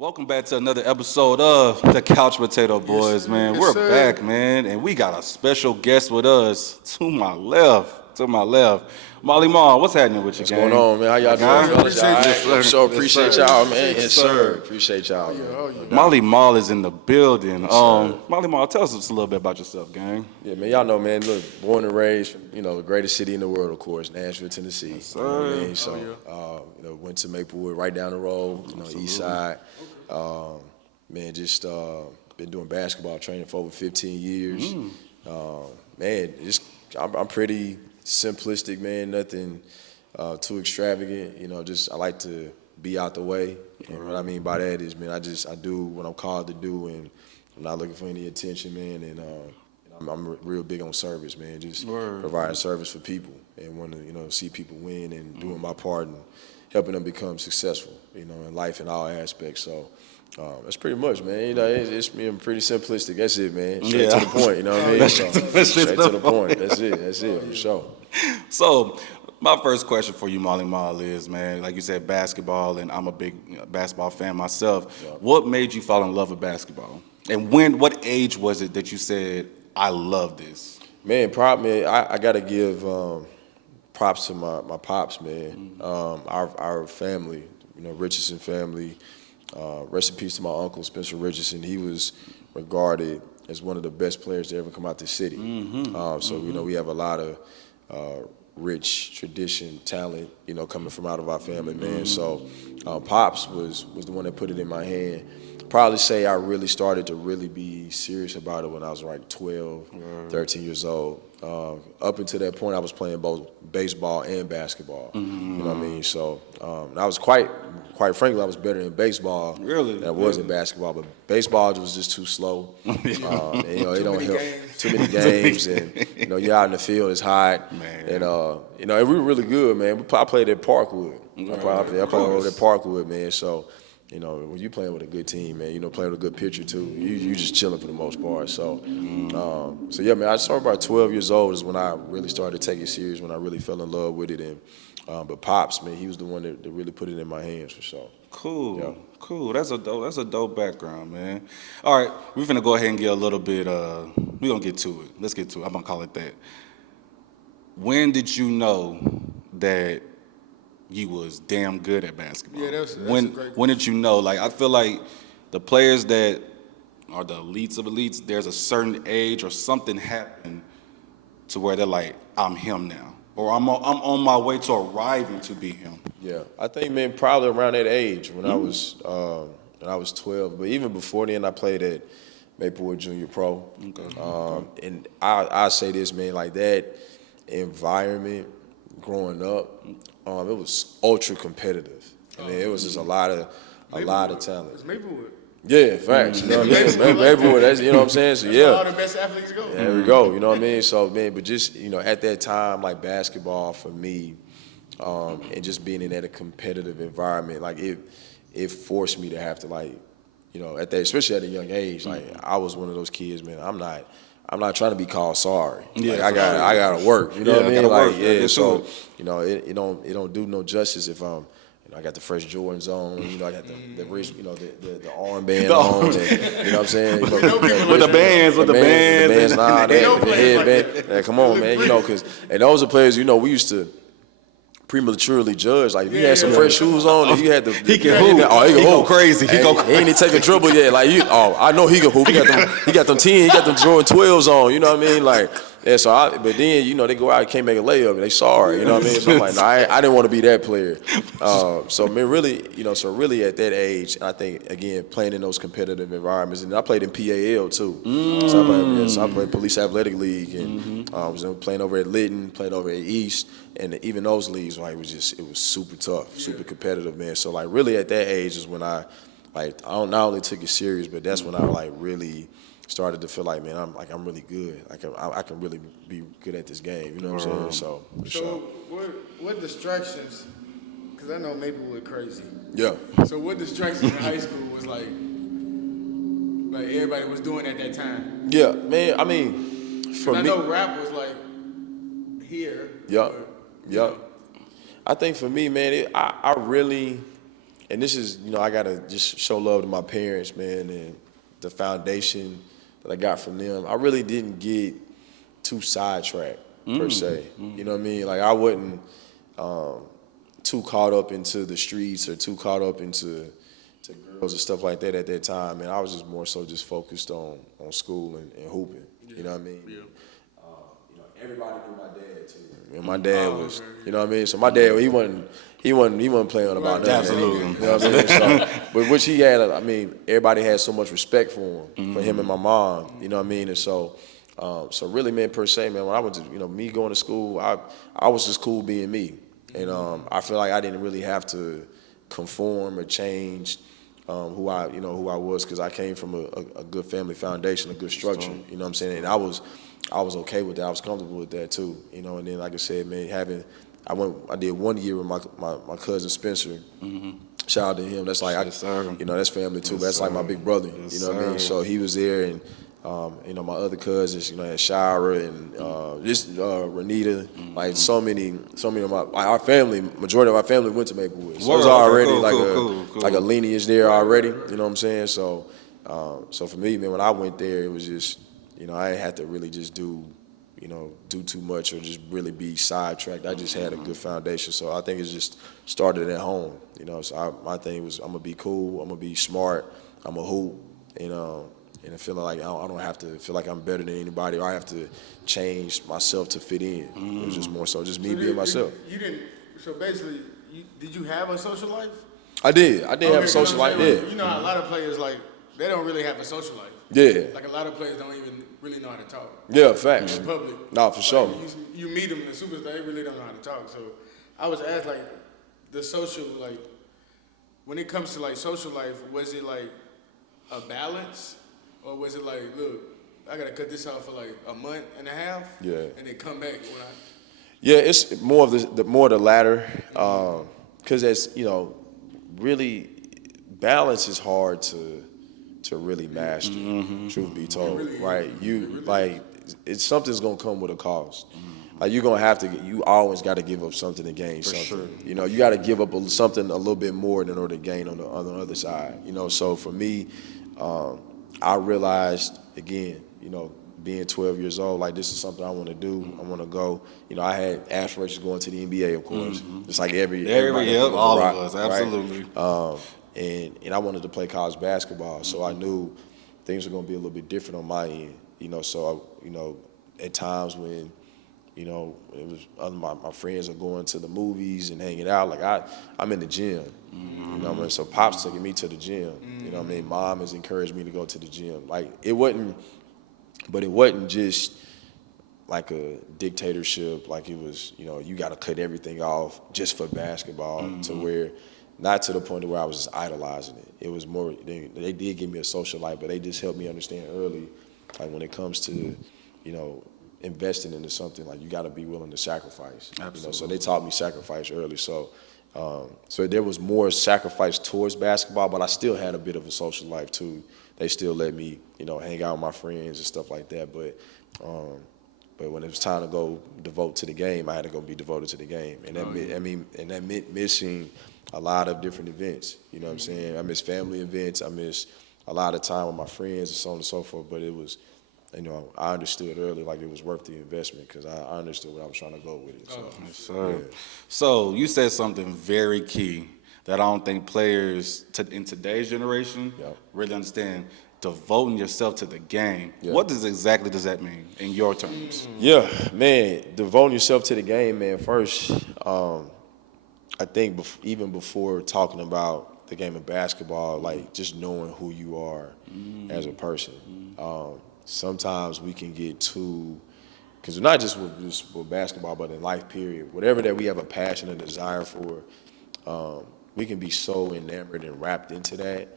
Welcome back to another episode of the Couch Potato Boys, man. Yes, We're sir. back, man, and we got a special guest with us to my left. Molly Mall, what's happening with you, What's gang? going on, man? How y'all Guy? doing, fellas? Y'all all Appreciate you. right? Yes, So sir. appreciate Yes, sir. y'all, man. Yes, Yes, sir. sir. Appreciate y'all, man. Oh, yeah. Molly Mall is in the building. sir. Molly Mall, tell us just a little bit about yourself, gang. Yeah, man. Y'all know, man. Look, born and raised, the greatest city in the world, of course, Nashville, Tennessee. Yes, You know what I sir. mean? So, went to Maplewood, right down the road, East Side. Man, just been doing basketball training for over 15 years. Man, I'm pretty simplistic, man. Nothing too extravagant. Just I like to be out the way. And what I mean by that is, man, I do what I'm called to do, and I'm not looking for any attention, man. And I'm real big on service, man. Just providing service for people and want to, see people win and doing my part and helping them become successful, in life in all aspects. So. That's pretty much, man. It's being pretty simplistic. That's it, man. Straight to the point. You know what I mean? Straight to the point. That's it, for sure. So, my first question for you, Molly Mall, is, man, like you said, basketball, and I'm a big basketball fan myself. Yeah. What made you fall in love with basketball? And what age was it that you said, I love this? Man, I got to give props to my pops, man. Our family, Richardson family. Rest in peace to my uncle, Spencer Richardson. He was regarded as one of the best players to ever come out the city. We have a lot of rich tradition, talent, coming from out of our family, man. So Pops was the one that put it in my hand. Probably say I really started to really be serious about it when I was like 12, 13 years old. Up until that point, I was playing both baseball and basketball. You know what I mean? So I was quite frankly, I was better in baseball than I was in basketball. But baseball was just too slow. And, it don't help. Too many games, and you're out in the field, it's hot, Man. and we were really good, man. I played at Parkwood. I played over at Parkwood, man. So. When you playing with a good team, man, playing with a good pitcher too, you just chilling for the most part. So, yeah, man, I started about 12 years old is when I really started taking it serious, when I really fell in love with it. And but Pops, man, he was the one that really put it in my hands for sure. Cool. Yeah. Cool. That's a dope background, man. All right, we're finna go ahead and get a little bit, we're gonna get to it. Let's get to it. I'm gonna call it that. When did you know that you was damn good at basketball? Yeah, that's a when great when did you know? Like, I feel like the players that are the elites of elites, there's a certain age or something happened to where they're like, I'm him now, or I'm on my way to arriving to be him. Yeah, I think, man, probably around that age when I was 12. But even before then, I played at Maplewood Junior Pro. And I say this, man, like that environment growing up, it was ultra competitive. I mean, it was just a lot of talent. It's Maplewood. Yeah, facts. You know what I mean? Maplewood, that's, you know what I'm saying? So, yeah. All the best athletes go. There we go. You know what I mean? So, man, but just, at that time, like basketball for me, and just being in that competitive environment, like it forced me to have to, like, at that, especially at a young age, like I was one of those kids, man. I'm not trying to be called sorry. Yeah, like, I gotta work. You know what I mean? gotta Like, work. yeah. Get So, to it don't do no justice if I got the fresh Jordans on. I got the wrist, the armband on. And, you know what I'm saying? With the bands, and all that, They don't with the play like headband. that. Yeah, come on, man. And those are players. We used to prematurely judge. Like, if you had some fresh shoes on, if you had the He can hoop. he can go hoop. crazy. He go He ain't even take a dribble yet. Like, I know he can hoop. He got them 10, he got them Jordan 12s on. You know what I mean? Like, yeah. So but then they go out and can't make a layup and they sorry. You know what I mean? So I'm like, I didn't want to be that player. So man, really, really at that age, I think again playing in those competitive environments, and I played in PAL too. So I played Police Athletic League, and was playing over at Lytton, played over at East. And even those leagues, like, it was super tough, super competitive, man. So, like, really at that age is when I not only took it serious, but that's when I, like, really started to feel like, man, I'm really good. I can really be good at this game. You know what I'm saying? So, for So sure. what distractions, because I know Maplewood crazy. Yeah. So what distractions in high school was like everybody was doing at that time? Yeah, man, I mean, for I me. know rap was like here. Yeah. but, Yeah. I think for me, man, I really and this is, I gotta just show love to my parents, man, and the foundation that I got from them. I really didn't get too sidetracked per se. You know what I mean? Like I wasn't too caught up into the streets or too caught up into to girls and stuff like that at that time. And I was just more so just focused on school and hooping. You know what I mean? Yeah. Everybody knew my dad too. And my dad was, you know what I mean? So my dad, he wasn't playing about nothing. Absolutely. You know what I mean? So, but which he had, I mean, everybody had so much respect for him, for him and my mom. You know what I mean? And so, so really, man, per se, man, when I went to, me going to school, I was just cool being me, and I feel like I didn't really have to conform or change who I was, because I came from a good family foundation, a good structure. You know what I'm saying? And I was okay with that. I was comfortable with that too. And then like I said, man, I did 1 year with my cousin Spencer. Shout out to him. That's like that's family too. But that's like my big brother. You know what I mean? So he was there, and my other cousins, had Shira and Renita, like so many of our family, majority of our family went to Maplewood. So it was already cool. like a lineage there already. You know what I'm saying? So for me, man, when I went there, it was just, I didn't have to really just do too much or just really be sidetracked. I just had a good foundation. So I think it just started at home. So my thing was, I'm gonna be cool, I'm gonna be smart, I'm gonna hoop, and I feel like I don't have to feel like I'm better than anybody, or I have to change myself to fit in. It was just more so just me being myself. You didn't. So basically, did you have a social life? I did have a social life. Yeah. You know how a lot of players they don't really have a social life. Yeah. Like a lot of players don't even really know how to talk. Yeah, facts. In public. No, for sure. You meet them in the superstar, they really don't know how to talk. So I was asked the social, when it comes to social life, was it a balance? Or was it look, I gotta cut this out for a month and a half, Yeah, and then come back when I? Yeah, it's more of the latter, because that's really balance is hard to really master. Truth be told, really right? It's something's gonna come with a cost. Like you're gonna have to, you always got to give up something to gain something. Sure. You got to give up something a little bit more in order to gain on the other side. So for me, I realized again, being 12 years old, this is something I want to do. I want to go. I had aspirations going to the NBA, of course, just like everybody. All of us, absolutely. Right? And I wanted to play college basketball, so I knew things were going to be a little bit different on my end. So at times when it was my friends are going to the movies and hanging out, I'm in the gym. So Pop's taking me to the gym. Mom has encouraged me to go to the gym. It wasn't just like a dictatorship. It was, you got to cut everything off just for basketball, to where, not to the point where I was just idolizing it. It was more, they did give me a social life, but they just helped me understand early, when it comes to, investing into something, you got to be willing to sacrifice. Absolutely. So they taught me sacrifice early. So there was more sacrifice towards basketball, but I still had a bit of a social life too. They still let me, hang out with my friends and stuff like that. But when it was time to go devote to the game, I had to go be devoted to the game, and that meant missing a lot of different events. You know what I'm saying? I missed family events. I missed a lot of time with my friends and so on and so forth. But it was, I understood early it was worth the investment, because I understood what I was trying to go with it. So, Yes, sir. Yeah. So you said something very key that I don't think players in today's generation really understand. Devoting yourself to the game. Yeah. What exactly does that mean in your terms? Yeah, man, devoting yourself to the game, man. First, I think even before talking about the game of basketball, just knowing who you are as a person. Sometimes we can get too, because not just with basketball, but in life, period. Whatever that we have a passion and desire for, we can be so enamored and wrapped into that,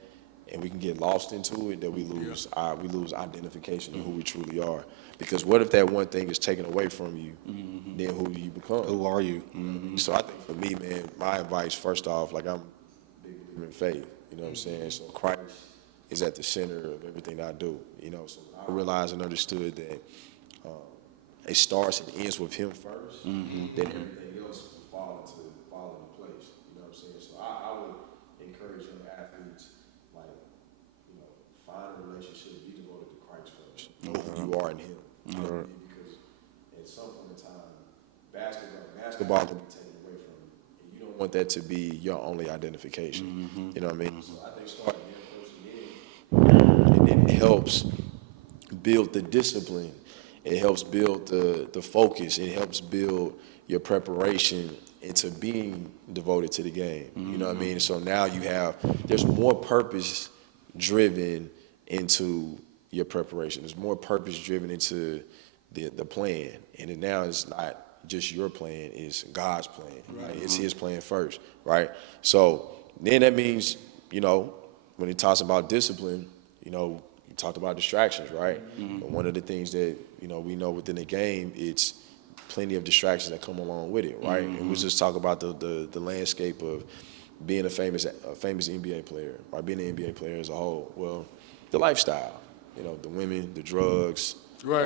and we can get lost into it that we lose identification of who we truly are. Because what if that one thing is taken away from you, then who do you become? Who are you? So I think for me, man, my advice, first off, I'm big believer in faith. You know what I'm saying? So Christ is at the center of everything I do. So I realized and understood that it starts and ends with Him first. Then everything else will fall into place. You know what I'm saying? So I would encourage encourage young athletes, like, find a relationship, be devoted to Christ first. Know who you are in Him. You know what I mean? Because at some point in time, basketball can be taken away from you, and you don't want that to be your only identification. You know what I mean? So I think starting there first, and then it helps build the discipline. It helps build the focus. It helps build your preparation into being devoted to the game. You know what I mean? So now there's more purpose driven into your preparation. There's more purpose driven into the plan. And it now it's not just your plan, it's God's plan. Right? It's His plan first, right? So then that means, when he talks about discipline, you talked about distractions, right? But one of the things that, we know within the game, it's plenty of distractions that come along with it, right? And we just talk about the landscape of being a famous NBA player, or being an NBA player as a whole. Well, the lifestyle, the women, the drugs, Right.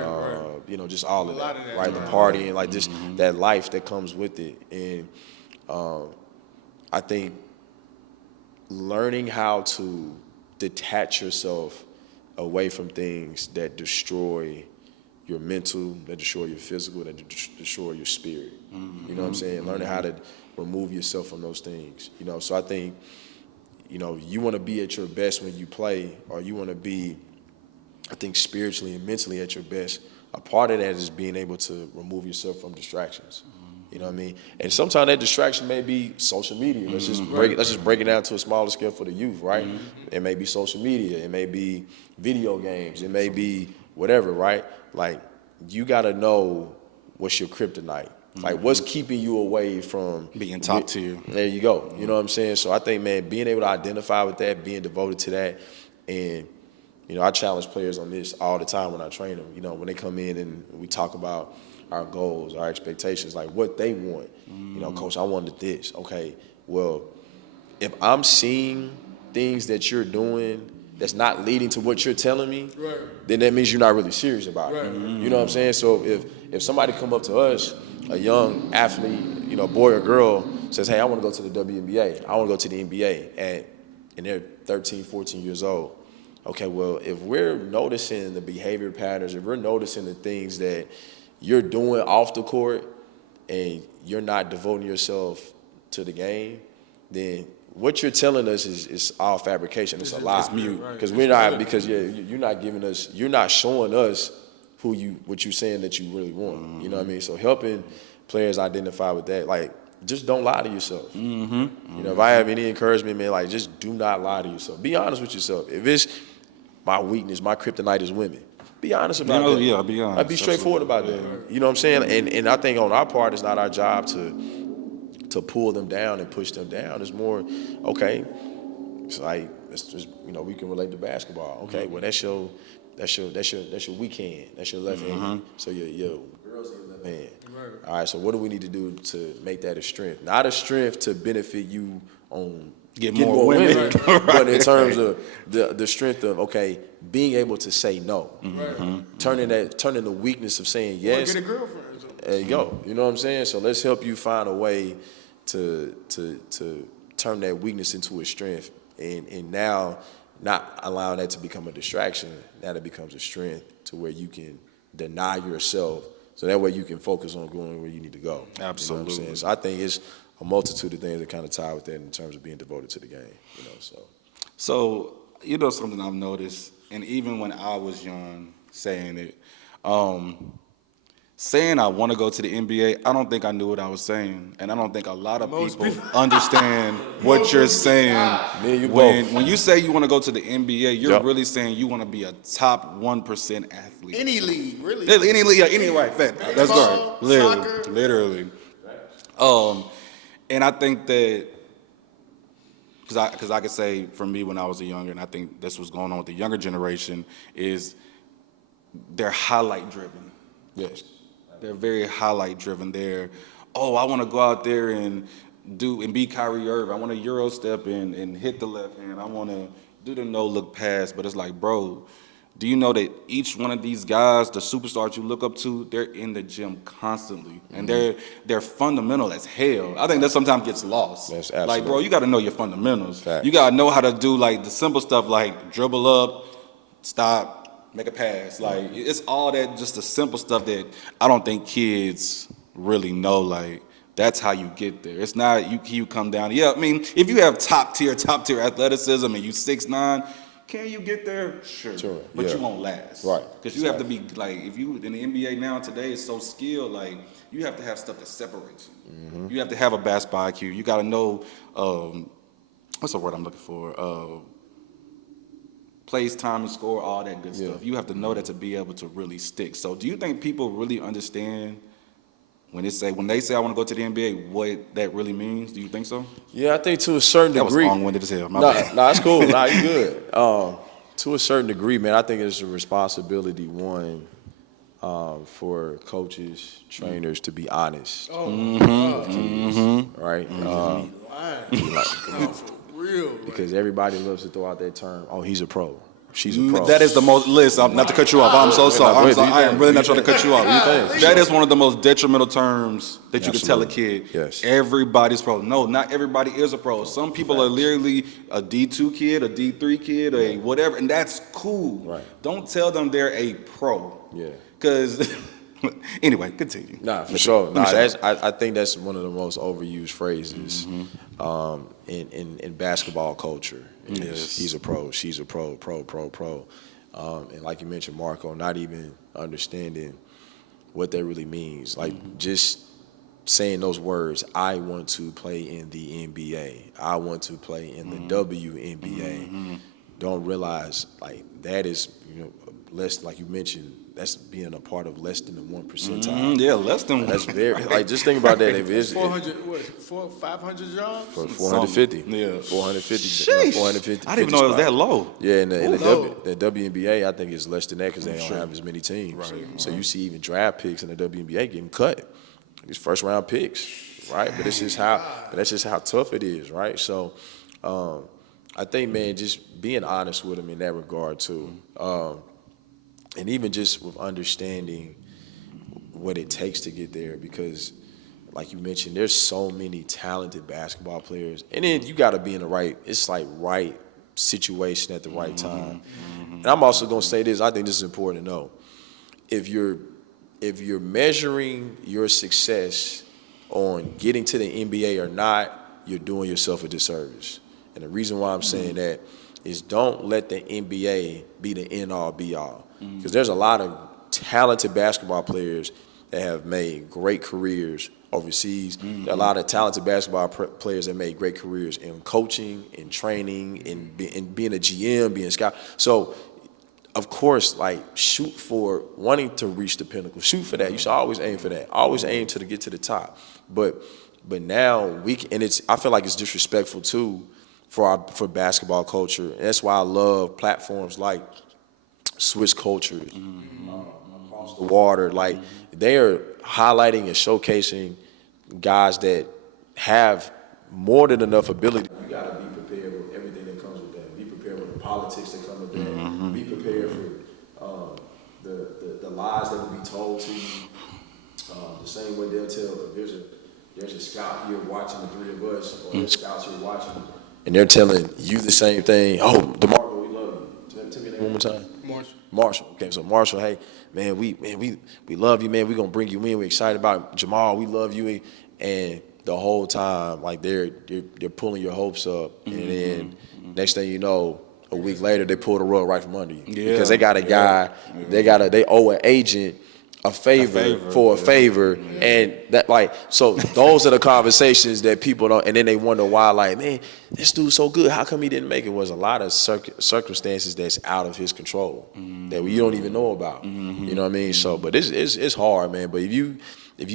Just all of that, right? The partying, like just that life that comes with it. And I think learning how to detach yourself away from things that destroy your mental, that destroy your physical, that destroy your spirit. You know what I'm saying? Learning how to remove yourself from those things. So I think, you want to be at your best when you play, or you want to be, I think, spiritually and mentally at your best. A part of that is being able to remove yourself from distractions. You know what I mean? And sometimes that distraction may be social media. Let's just break it down to a smaller scale for the youth, right? It may be social media. It may be video games. It may be whatever, right? Like, you got to know what's your kryptonite. Like, what's keeping you away from being top tier. There you go. You know what I'm saying? So I think, man, being able to identify with that, being devoted to that, and I challenge players on this all the time when I train them. When they come in and we talk about our goals, our expectations, like what they want. Coach, I wanted this. Okay, well, if I'm seeing things that you're doing that's not leading to what you're telling me, then that means you're not really serious about it. You know what I'm saying? So if somebody come up to us, a young athlete, boy or girl, says, hey, I want to go to the WNBA, I want to go to the NBA, and they're 13, 14 years old. Okay, well, if we're noticing the behavior patterns, if we're noticing the things that you're doing off the court and you're not devoting yourself to the game, then what you're telling us is all fabrication. It's a lie. It's mute. Because you're not giving us, you're not showing us what you're saying that you really want. You know what I mean? So helping players identify with that, like, just don't lie to yourself. If I have any encouragement, man, like, just do not lie to yourself. Be honest with yourself. If it's my weakness, my kryptonite is women, be honest about that. Yeah, be honest. I'd be straightforward about that. You know what I'm saying? And I think on our part, it's not our job to pull them down and push them down. It's more, okay, it's like, it's just, we can relate to basketball. Okay, well, that's your weak hand. That's your left hand. So your girls in your left hand. All right, so what do we need to do to make that a strength? Not a strength to benefit you on get more women. But in terms of the strength of, okay, being able to say no. Turning the weakness of saying yes. Or get a girlfriend. There you go. You know what I'm saying? So let's help you find a way to turn that weakness into a strength, and now not allowing that to become a distraction. Now that becomes a strength to where you can deny yourself, so that way you can focus on going where you need to go. Absolutely. You know what I'm saying? So I think it's a multitude of things that kind of tie with that in terms of being devoted to the game. So something I've noticed, and even when I was young, saying it, saying I want to go to the NBA, I don't think I knew what I was saying, and I don't think a lot of people understand what you're saying. When you say you want to go to the NBA, you're really saying you want to be a top 1% athlete. Any league, really. Any league, any right. That's Baseball, right. Literally. And I think that, because I could say for me when I was a younger, and I think this was going on with the younger generation, is they're highlight driven. Yes. They're very highlight driven. I want to go out there and be Kyrie Irving. I want to Euro step in and hit the left hand. I want to do the no look pass. But it's like, bro, Do you know that each one of these guys, the superstars you look up to, they're in the gym constantly, and they're fundamental as hell. I think that sometimes gets lost. That's Like, bro, absolutely. you got to know your fundamentals. Facts. You got to know how to do like the simple stuff, like dribble up, stop, make a pass. Like it's all that, just the simple stuff that I don't think kids really know. Like that's how you get there. It's not you come down. Yeah, I mean, if you have top tier athleticism and you 6'9", can you get there? Sure. But you won't last. Right. Because you have to be like, if you in the NBA now today is so skilled, like you have to have stuff that separates you. You have to have a basketball IQ. You got to know what's the word I'm looking for? Place, time, and score, all that good stuff. You have to know that to be able to really stick. So, do you think people really understand when they say I want to go to the NBA, what that really means? Do you think so? Yeah, I think to a certain That was degree. long-winded as hell. My No, bad. no, it's cool. Nah, you good. To a certain degree, man, I think it's a responsibility, one, for coaches, trainers to be honest. Oh, my God. Right? Lying. No, for real. Like, Because everybody loves to throw out that term, oh, he's a pro. She's a pro. That is the most. Listen, not to cut you off. I'm so sorry. Wait, do you I am think- really do not you trying to cut you off. think? That is one of the most detrimental terms that you can tell a Absolutely. kid. Yes. Everybody's pro. No, not everybody is a pro. Some people are literally a D2 kid, a D3 kid, a whatever, and that's cool. Right. Don't tell them they're a pro. Yeah. Because anyway, continue. Nah, for sure. me shut I think that's one of the most overused phrases in basketball culture. Yes. He's a pro, she's a pro. And like you mentioned, Marco, not even understanding what that really means. Like just saying those words, I want to play in the NBA. I want to play in the WNBA. Don't realize like that is, less, like you mentioned, that's being a part of less than the 1 percentile. Yeah, less than That's very, like, just think about that. If it's 500 jobs? for 450. Yeah. 450. 450. I didn't even know it was that low. Yeah, and low. the WNBA, I think it's less than that because they don't have as many teams. So you see even draft picks in the WNBA getting cut. These first round picks, right? But that's just how tough it is, right? So I think, man, just being honest with them in that regard too. And even just with understanding what it takes to get there, because like you mentioned, there's so many talented basketball players, and then you got to be in the right situation at the right time. And I'm also gonna say this, I think this is important to know. If you're measuring your success on getting to the NBA or not, you're doing yourself a disservice. And the reason why I'm saying that is don't let the NBA be the end-all, be-all. Because there's a lot of talented basketball players that have made great careers overseas. There are a lot of talented basketball players that made great careers in coaching, in training, in being a GM, being a scout. So, of course, like, shoot for wanting to reach the pinnacle. Shoot for that. You should always aim for that. Always aim to get to the top. But now I feel like it's disrespectful too for basketball culture. And that's why I love platforms like Switch Cultures, Across the Water. Like, they are highlighting and showcasing guys that have more than enough ability. You got to be prepared with everything that comes with that. Be prepared with the politics that come with that. Be prepared for the lies that will be told to you. The same way they'll tell, if there's a scout here watching the three of us, or there's scouts here watching, and they're telling you the same thing. Oh, DeMarco, we love you. Tell me that one more time. Marshall. Okay, so Marshall, hey, man, we love you, man. We're gonna bring you in. We're excited about Jamal. We love you. And the whole time, like, they're pulling your hopes up, and then next thing you know, a week later, they pull the rug right from under you because they got a guy. They owe an agent a favor for a favor, and that, like, so those are the conversations that people don't, and then they wonder why, like, man, this dude's so good, how come he didn't make it? Was a lot of circumstances that's out of his control that you don't even know about. You know what I mean? So, but it's hard, man. But if you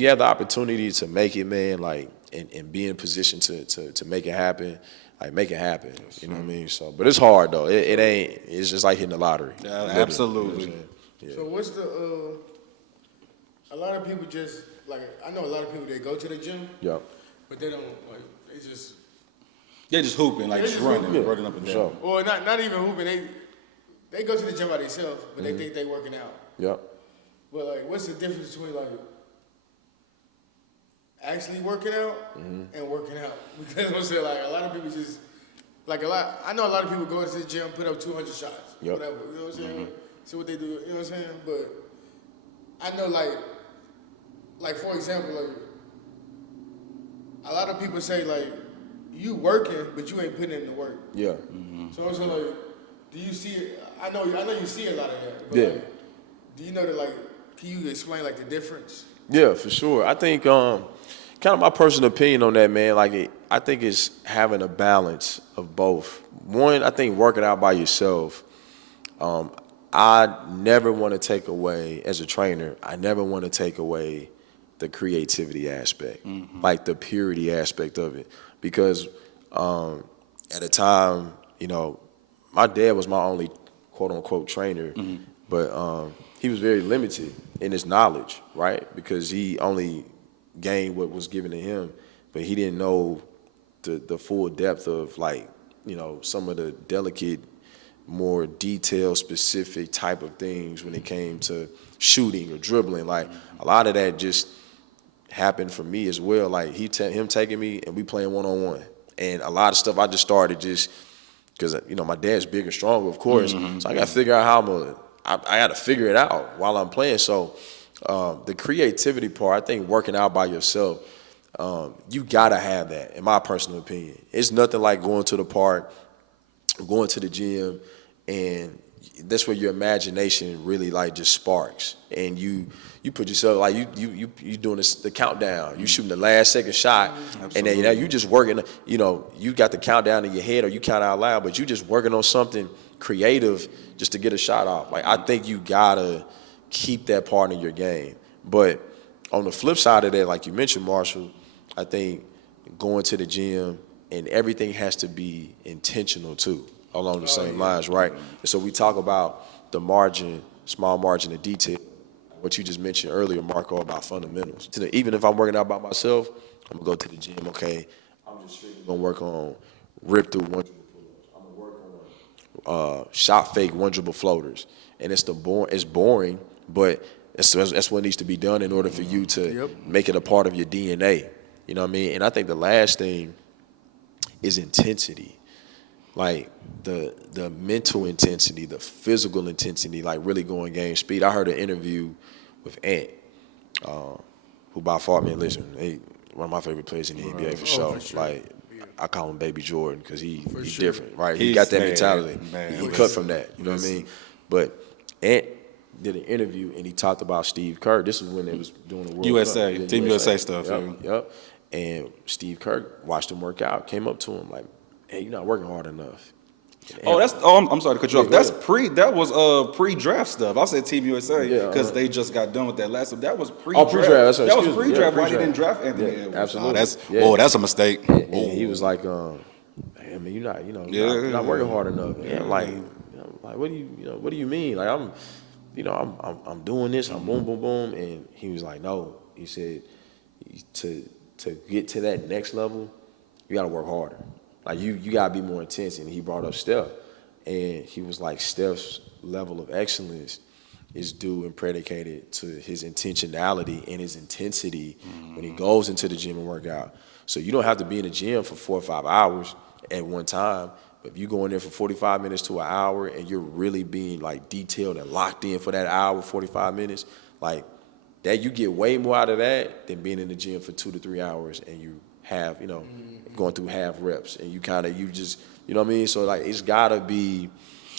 have the opportunity to make it, man, like, and be in position to make it happen, like, make it happen. You know what I mean? So, but it's hard though. It ain't. It's just like hitting the lottery. Yeah, absolutely. You know what I'm saying? So what's the a lot of people just, like, I know a lot of people that go to the gym, Yep. but they don't, like, they just, They're just hooping, like, They just just running hooping. up and down. Sure. or not even hooping, they go to the gym by themselves, but they think they working out. Yep. But like, what's the difference between like actually working out and working out? Because I'm saying like a lot of people just like I know a lot of people go into the gym, put up 200 shots, Yep. whatever. You know what I'm saying? See what they do. You know what I'm saying? But I know like for example, like a lot of people say like you working, but you ain't putting in the work. Yeah. So I'm saying like, do you see it? I know you see a lot of that. But Yeah. like, do you know that like? Can you explain like the difference? Yeah, for sure. I think kind of my personal opinion on that, man. Like, I think it's having a balance of both. One, I think working out by yourself. I never want to take away, as a trainer, I never want to take away the creativity aspect, like the purity aspect of it, because at a time, you know, my dad was my only quote unquote trainer, but he was very limited in his knowledge, right? Because he only gained what was given to him, but he didn't know the full depth of, like, you know, some of the delicate, more detailed, specific type of things when it came to shooting or dribbling. Like, a lot of that just happened for me as well. Like, him taking me and we playing one-on-one. And a lot of stuff I just started just because, you know, my dad's big and stronger, of course. So I got to figure out how I got to figure it out while I'm playing. So the creativity part, I think working out by yourself, you got to have that, in my personal opinion. It's nothing like going to the park, going to the gym, and that's where your imagination really like just sparks, and you put yourself like you doing the countdown, you shooting the last second shot, and then, you know, you just working, you know, you got the countdown in your head or you count out loud, but you just working on something creative just to get a shot off. Like, I think you gotta keep that part in your game. But on the flip side of that, like you mentioned, Marshall, I think going to the gym and everything has to be intentional too, along the same lines, right? And so we talk about the margin, small margin of detail, what you just mentioned earlier, Marco, about fundamentals. Even if I'm working out by myself, I'm gonna go to the gym, okay, I'm just strictly gonna work on rip through one dribble pull-ups. I'm gonna work on shot fake one dribble floaters. And it's boring, but that's what needs to be done in order for you to make it a part of your DNA. You know what I mean? And I think the last thing is intensity. Like the mental intensity, the physical intensity, like really going game speed. I heard an interview with Ant, who by far, man, listen, one of my favorite players in the NBA for sure. Like, I call him Baby Jordan because he's different, right? He got that mentality. He cut from that, you know what I mean? But Ant did an interview and he talked about Steve Kerr. This was when they was doing the World USA, Cup. Team USA stuff. Yep. And Steve Kerr watched him work out, came up to him like, "Hey, you're not working hard enough." I'm sorry to cut you off. go That's ahead. that was pre-draft stuff. I said Team USA because they just got done with that last one. That was pre-draft. pre-draft. That was Excuse me. pre-draft. Yeah, Why he pre-draft. didn't draft Anthony Yeah, Edwards? absolutely. That's a mistake. And he was like, "Hey, I mean, you're not, you're not working hard enough." And I'm like, what do you mean? Like, I'm doing this. I'm boom, boom, boom. And he was like, "No." He said, to get to that next level, you got to work harder. Like, you got to be more intense. And he brought up Steph. And he was like, Steph's level of excellence is due and predicated to his intentionality and his intensity when he goes into the gym and work out. So you don't have to be in the gym for 4 or 5 hours at one time. But if you go in there for 45 minutes to an hour and you're really being like detailed and locked in for that hour, 45 minutes, like that, you get way more out of that than being in the gym for 2 to 3 hours and you have, going through half reps and you just, you know what I mean? So like, it's gotta be,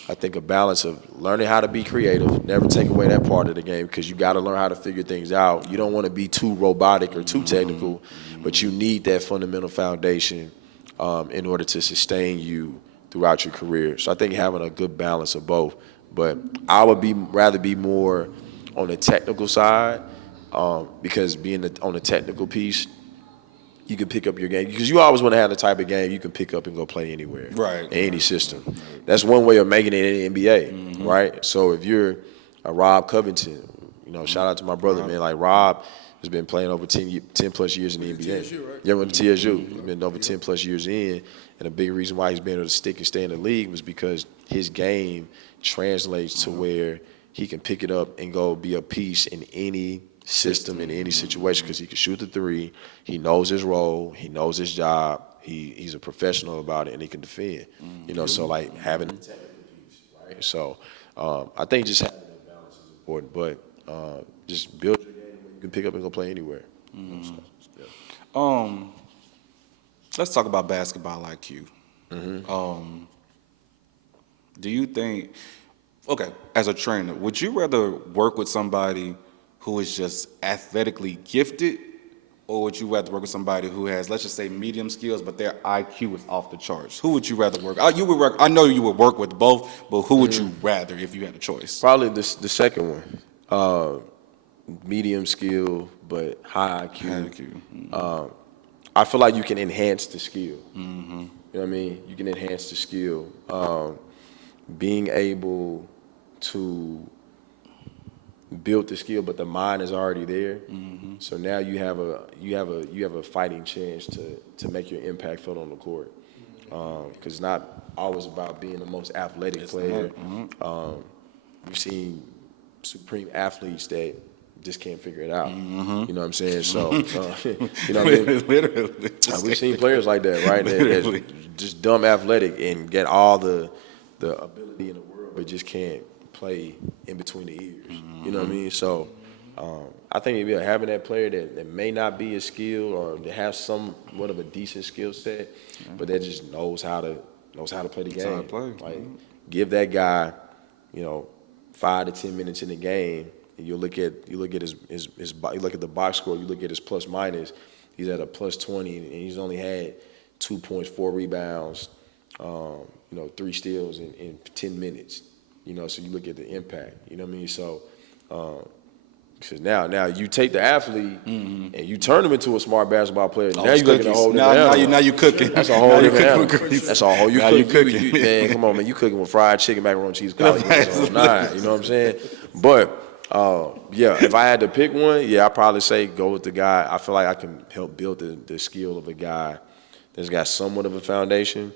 I think, a balance of learning how to be creative, never take away that part of the game, because you gotta learn how to figure things out. You don't want to be too robotic or too technical, but you need that fundamental foundation in order to sustain you throughout your career. So I think having a good balance of both. But I would rather be more on the technical side, because being on the technical piece, you can pick up your game. Because you always want to have the type of game you can pick up and go play anywhere. Right. In any system. That's one way of making it in the NBA, right? So if you're a Rob Covington, shout out to my brother, man. Like, Rob has been playing over 10 plus years in the NBA. TSU, right? Yeah, went to TSU. He's been over 10 plus years in. And a big reason why he's been able to stick and stay in the league was because his game translates to where he can pick it up and go be a piece in any system, in any situation, because he can shoot the three. He knows his role. He knows his job. He's a professional about it, and he can defend. You know, so like having a technical piece, right? So I think just having that balance is important, but just build your game where you can pick up and go play anywhere. So, yeah. Let's talk about basketball IQ. Do you think, okay, as a trainer, would you rather work with somebody who is just athletically gifted, or would you rather work with somebody who has, let's just say, medium skills, but their IQ is off the charts? Who would you rather work? You would work. I know you would work with both, but who would you rather if you had a choice? Probably the second one. Medium skill, but high IQ. High IQ. I feel like you can enhance the skill. You know what I mean? You can enhance the skill. Being able to build the skill, but the mind is already there. So now you have a fighting chance to make your impact felt on the court. Because it's not always about being the most athletic player. We've seen supreme athletes that just can't figure it out. You know what I'm saying? So, you know what I mean? Literally. We've seen players like that, right? That's just dumb athletic and get all the ability in the world, but just can't play in between the ears. You know what I mean? So I think if you're having that player that may not be as skilled or that has somewhat of a decent skill set, but that just knows how to play the game. Like give that guy, 5 to 10 minutes in the game. You look at his you look at the box score. You look at his plus minus. He's at a plus 20, and he's only had 2 points, 4 rebounds, 3 steals in 10 minutes. So you look at the impact. You know what I mean? So, because now you take the athlete and you turn him into a smart basketball player. Now you're looking at a whole different animal. Now you cooking. That's a whole different animal. That's a whole you cooking. Man, come on, man. You cooking with fried chicken, macaroni and cheese, collard greens on 9. You know what I'm saying? But if I had to pick one, I'd probably say go with the guy. I feel like I can help build the skill of a guy that's got somewhat of a foundation,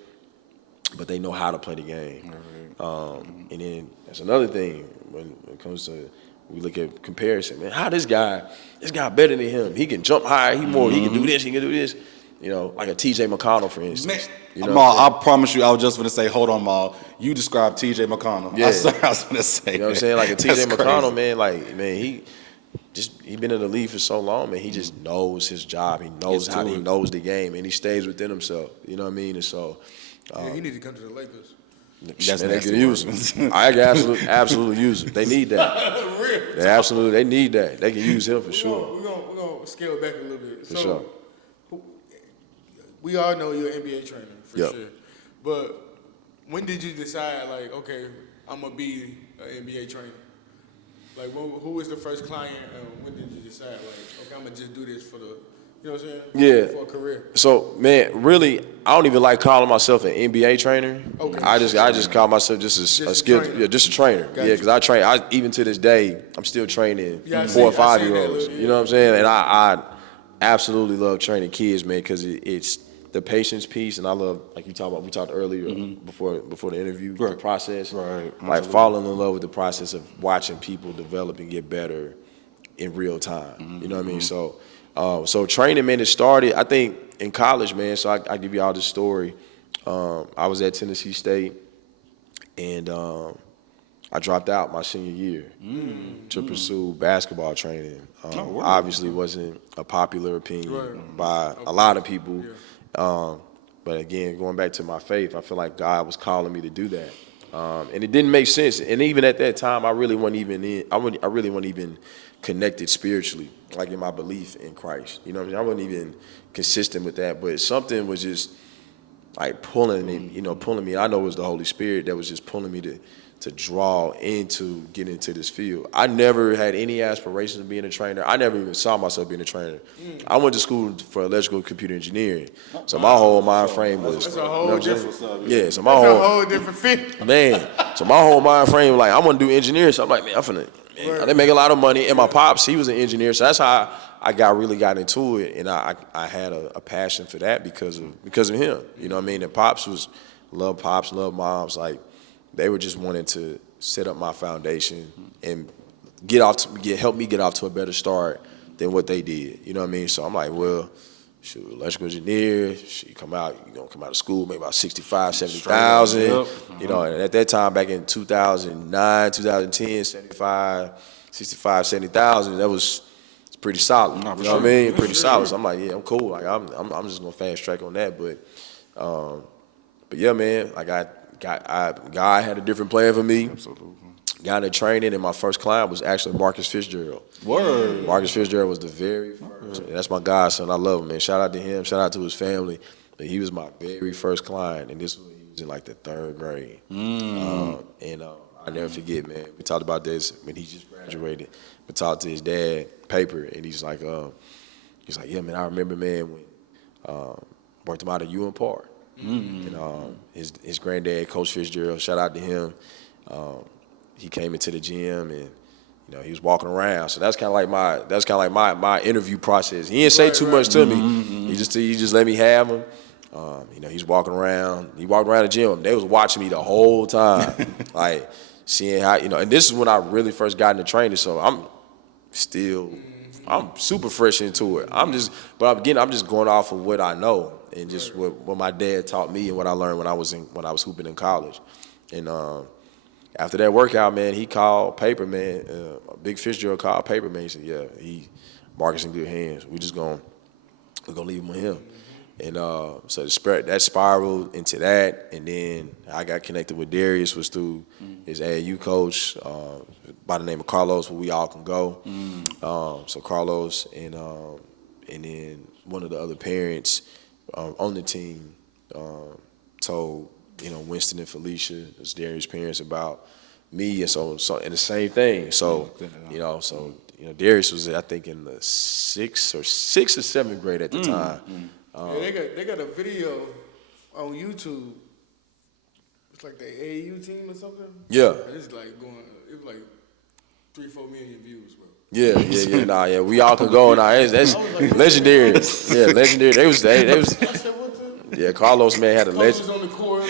but they know how to play the game. And then that's another thing when it comes to, we look at comparison. Man, how this guy better than him? He can jump higher. He can do this. He can do this. Like a TJ McConnell, for instance. Maul, I promise you, I was just going to say, hold on, Maul. You described TJ McConnell. Yeah. I was going to say, you know what I'm saying? Like a TJ That's McConnell, crazy. man, he been in the league for so long, man. He just knows his job. He knows he knows the game, and he stays within himself. You know what I mean? And so, he need to come to the Lakers. That's they can use him. I can absolutely use him. They need that. They need that. They can use him for sure. We're gonna scale back a little bit. For sure. We all know you're an NBA trainer for Yep. sure. But when did you decide, like, okay, I'm gonna be an NBA trainer? Like, who was the first client? When did you decide, like, okay, I'm gonna just do this for the, you know what I'm saying? Yeah. For a career. So, man, really, I don't even like calling myself an NBA trainer. Okay. I just call myself just a skill, just a trainer. Gotcha. Because I train. Even to this day, I'm still training Yeah, I 4 or see 5 that year olds. little- You know what I'm saying? And I absolutely love training kids, man, because it's the patience piece, and I love, like we talked earlier before the interview, the process. Right. Like falling in love with the process of watching people develop and get better in real time. You know what I mean? So training, man, it started, I think, in college, man. So I give you all this story. I was at Tennessee State, and I dropped out my senior year to pursue basketball training. Obviously, wasn't a popular opinion by a lot of people. But again, going back to my faith, I feel like God was calling me to do that. And it didn't make sense. And even at that time, I really wasn't even connected spiritually, like in my belief in Christ. You know what I mean? I wasn't even consistent with that. But something was just like pulling me. I know it was the Holy Spirit that was just pulling me to draw into getting into this field. I never had any aspirations of being a trainer. I never even saw myself being a trainer. I went to school for electrical computer engineering. So my whole mind frame was, That's a whole different. yeah, so That's a whole different fit. man, so my whole mind frame was like, I want to do engineering. So I'm like, man, they make a lot of money. And my pops, he was an engineer. So that's how I really got into it. And I had a passion for that because of him. You know what I mean? And love pops, love moms. Like, they were just wanting to set up my foundation and help me get off to a better start than what they did. You know what I mean? So I'm like, well, shoot, electrical engineer, you come out of school, maybe about 65, 70,000. Yep. You know, and at that time, back in 2009, 2010, 65, 70,000, that was pretty solid. No, for You know what I sure. mean? Pretty solid. So I'm like, yeah, I'm cool. Like I'm just gonna fast track on that. But yeah, man, like God had a different plan for me. Absolutely. Got into training, and my first client was actually Marcus Fitzgerald. Word. Marcus Fitzgerald was the very first. And that's my godson. I love him, man. Shout out to him. Shout out to his family. But he was my very first client, and this was he was in like the 3rd grade. I never forget, man. We talked about this when he just graduated. We talked to his dad, Paper, and he's like, yeah, man, I remember, man, when worked him out at Ewing Park. And his granddad, Coach Fitzgerald, shout out to him. He came into the gym and he was walking around. So that's kind of like my interview process. He didn't say too much to me. He just let me have him. He's walking around. He walked around the gym. They was watching me the whole time, like seeing how And this is when I really first got into training. So I'm super fresh into it. I'm just going off of what I know and just what my dad taught me and what I learned when I was hooping in college. And after that workout, man, he called Paper, man. Big Fitzgerald called Paper, man. He said, yeah, Marcus in good hands. We're gonna leave him with him. And so that spiraled into that, and then I got connected with Darius, was through his AAU coach by the name of Carlos, where we all can go. So Carlos and then one of the other parents on the team told Winston and Felicia, as Darius' parents, about me, and so and the same thing. So Darius was, I think, in the sixth or seventh grade at the time. They got a video on YouTube. It's like the AAU team or something. Yeah. And it's like it was like 3-4 million views, bro. Yeah. We all can go. That's legendary. Yeah, legendary. They was. I said, what the? Yeah, Carlos, man, had a Carlos legend. was on the court.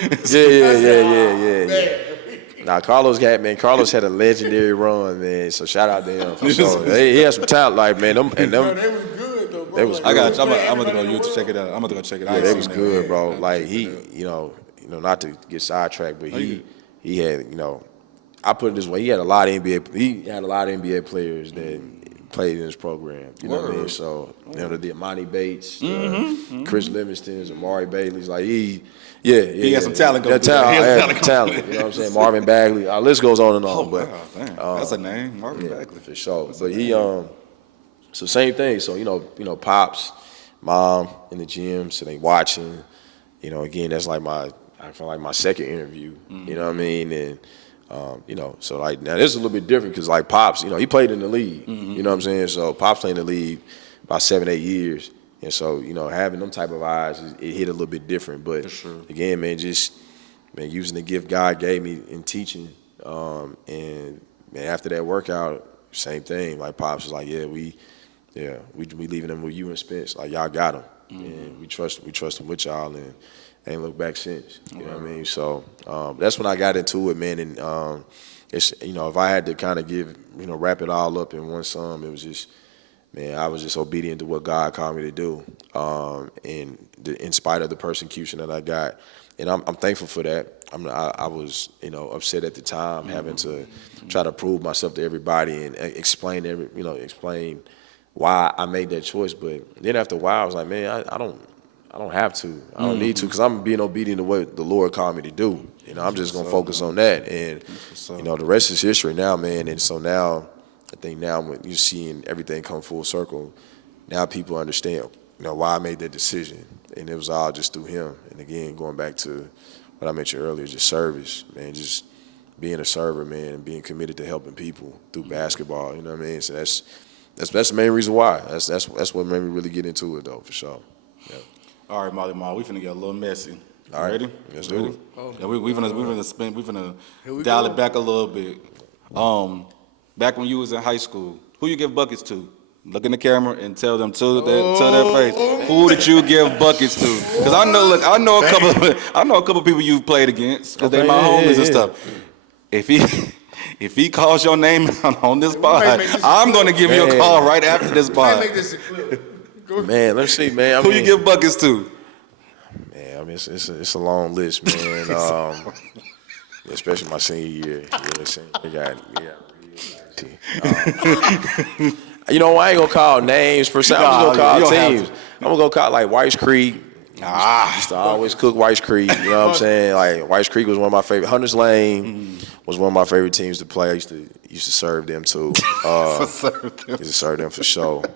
Yeah. Carlos had a legendary run, man. So shout out to him. For sure. He had some talent, like, man. Bro, they was good though, bro. They was I got you. I'm playing gonna go everybody YouTube in check the it out. I'm gonna go check it out. Yeah, I they ain't was seen good, that. bro. Yeah, Like check he, it out. not to get sidetracked, but you he had, I put it this way, he had a lot of NBA players that played in his program. You know what I mean? Word. So the Imani Bates, Chris Livingston's, Amari Bailey's, like he had some talent That going talent, through I there. had talent. You know what I'm saying? Marvin Bagley. Our list goes on and on. Oh, But wow, damn. That's a name, Marvin Bagley. for sure. But he so same thing. So pops, mom in the gym, so they watching. Again, that's like I feel like my second interview. You know what I mean? And so like now this is a little bit different because like Pops, he played in the league. You know what I'm saying? So Pops played in the league about 7-8 years, and so having them type of eyes, it hit a little bit different. But For sure. again, man, using the gift God gave me in teaching, and man, after that workout, same thing. Like Pops was like, we leaving them with you and Spence. Like y'all got them, and we trust them with y'all, and ain't looked back since. You know what I mean? So that's when I got into it, man. And it's if I had to kind of wrap it all up in one sum, it was just, man, I was just obedient to what God called me to do, and in spite of the persecution that I got, and I'm thankful for that. I was upset at the time, having to try to prove myself to everybody and explain why I made that choice. But then after a while, I was like, man, I don't have to. I don't need to, because I'm being obedient to what the Lord called me to do. I'm just gonna focus on that, and the rest is history now, man. And so now, I think now when you're seeing everything come full circle, now people understand, why I made that decision, and it was all just through Him. And again, going back to what I mentioned earlier, just service, man, just being a server, man, and being committed to helping people through basketball. You know what I mean? So that's the main reason why. That's what made me really get into it, though, for sure. Yeah. All right, Molly Ma, we finna get a little messy. All right. Ready? Let's do it. Yeah, we finna Here we dial go. it back a little bit. Back when you was in high school, who you give buckets to? Look in the camera and tell them to their face. Who did you give buckets to? Because I know, look, I know a couple people you've played against because they're my homies and stuff. If he calls your name on this pod, I'm gonna give you a call right after this pod. Make this a clip. Man, let's see, man. Who you give buckets to? Man, I mean, it's a long list, man. Especially my senior year. You know, I ain't gonna call names per se. I'm just gonna call teams. I'm gonna go call like White Creek. Used to always cook White Creek. You know what I'm saying? Like White Creek was one of my favorite. Hunters Lane was one of my favorite teams to play. I used to serve them too. Used to serve them for sure. I'm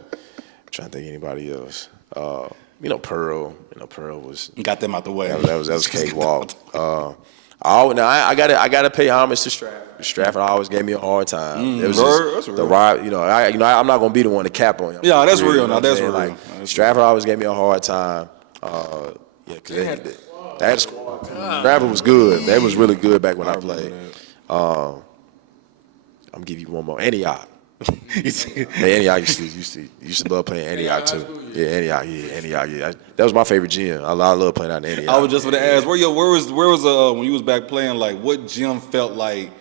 trying to think of anybody else. Pearl. Pearl was. You got them out the way. That was cakewalk. I gotta pay homage to Stratford. Stratford always gave me a hard time. It was that's real. the ride. I'm not gonna be the one to cap on him. Yeah, that's real. Now that's real. real. Stratford always gave me a hard time. Cause they had a squad. Stratford was good. They was really good back when I played. I'm gonna give you one more. Antioch. Antioch used to love playing Antioch too. Yeah, Antioch. Yeah. That was my favorite gym. I love playing out in Antioch. I was just gonna ask, where was when you was back playing? Like, what gym felt like